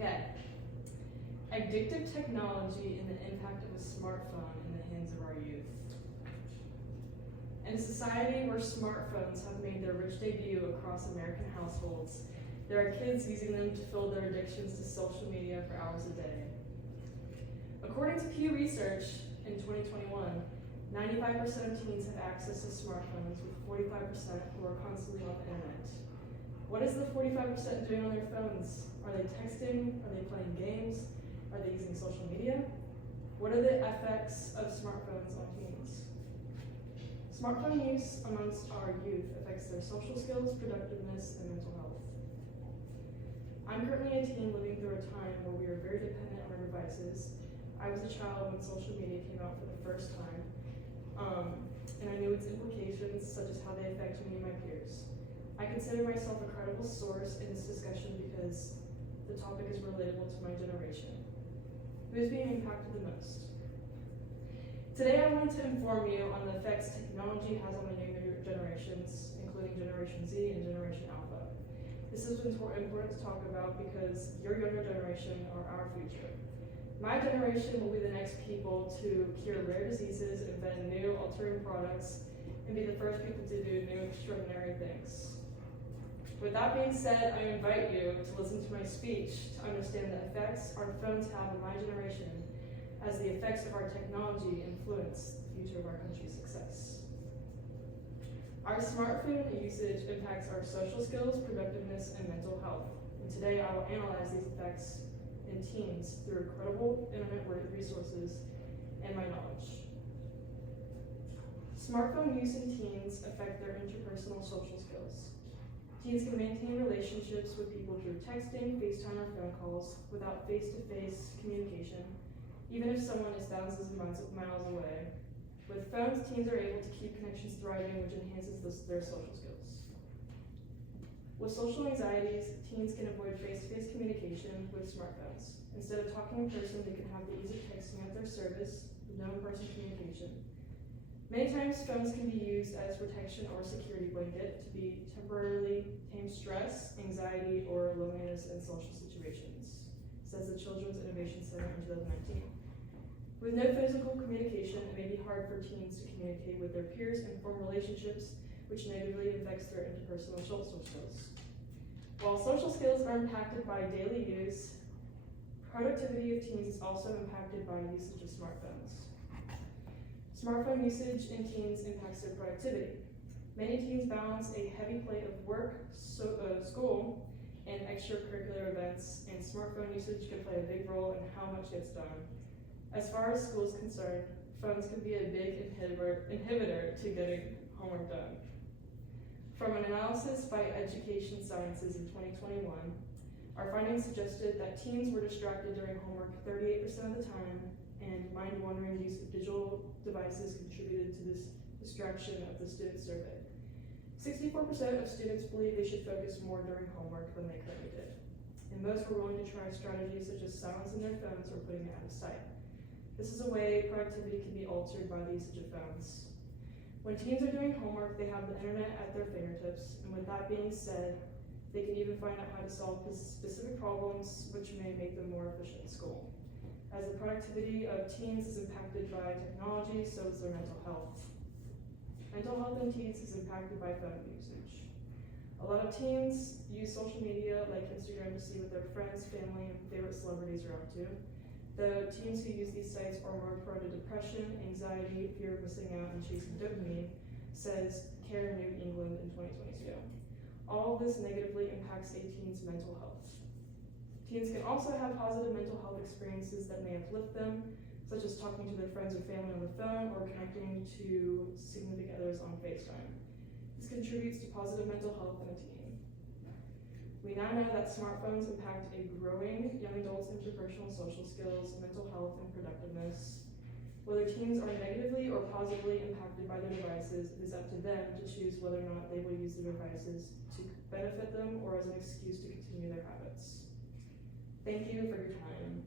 Okay. Addictive technology and the impact of a smartphone in the hands of our youth. In a society where smartphones have made their rich debut across American households, there are kids using them to fill their addictions to social media for hours a day. According to Pew Research in 2021, 95% of teens have access to smartphones, with 45% who are constantly on the internet. What is the 45% doing on their phones? Are they texting? Are they playing games? Are they using social media? What are the effects of smartphones on teens? Smartphone use amongst our youth affects their social skills, productiveness, and mental health. I'm currently a teen living through a time where we are very dependent on our devices. I was a child when social media came out for the first time, and I knew its implications, such as how they affect me and my peers. I consider myself a credible source in this discussion because the topic is relatable to my generation. Who is being impacted the most? Today I want to inform you on the effects technology has on the younger generations, including Generation Z and Generation Alpha. This is important to talk about because your younger generation are our future. My generation will be the next people to cure rare diseases, invent new altering products, and be the first people to do new extraordinary things. With that being said, I invite you to listen to my speech to understand the effects our phones have on my generation as the effects of our technology influence the future of our country's success. Our smartphone usage impacts our social skills, productiveness, and mental health. And today I will analyze these effects in teens through credible internet resources and my knowledge. Smartphone use in teens affect their interpersonal social skills. Teens can maintain relationships with people through texting, FaceTime, or phone calls without face-to-face communication, even if someone is thousands of miles away. With phones, teens are able to keep connections thriving, which enhances their social skills. With social anxieties, teens can avoid face-to-face communication with smartphones. Instead of talking in person, they can have the ease of texting at their service with no in-person communication. Many times, phones can be used as protection or security blanket to be temporarily tame stress, anxiety, or loneliness in social situations, says the Children's Innovation Center in 2019. With no physical communication, it may be hard for teens to communicate with their peers and form relationships, which negatively affects their interpersonal social skills. While social skills are impacted by daily use, productivity of teens is also impacted by usage of smartphones. Smartphone usage in teens impacts their productivity. Many teens balance a heavy plate of work, school, and extracurricular events, and smartphone usage can play a big role in how much gets done. As far as school is concerned, phones can be a big inhibitor to getting homework done. From an analysis by Education Sciences in 2021, our findings suggested that teens were distracted during homework 38% of the time, and mind-wandering use of digital devices contributed to this distraction of the student survey. 64% of students believe they should focus more during homework than they currently did. And most were willing to try strategies such as silencing their phones or putting it out of sight. This is a way productivity can be altered by the usage of phones. When teens are doing homework, they have the internet at their fingertips, and with that being said, they can even find out how to solve specific problems which may make them more efficient in school. As the productivity of teens is impacted by technology, so is their mental health. Mental health in teens is impacted by phone usage. A lot of teens use social media like Instagram to see what their friends, family, and favorite celebrities are up to. The teens who use these sites are more prone to depression, anxiety, fear of missing out, and chasing dopamine, says Care New England in 2022. All of this negatively impacts a teen's mental health. Teens can also have positive mental health experiences that may uplift them, such as talking to their friends or family on the phone or connecting to significant others on FaceTime. This contributes to positive mental health in a teen. We now know that smartphones impact a growing young adult's interpersonal social skills, mental health, and productiveness. Whether teens are negatively or positively impacted by their devices, it is up to them to choose whether or not they will use the devices to benefit them or as an excuse to continue their habits. Thank you for your time.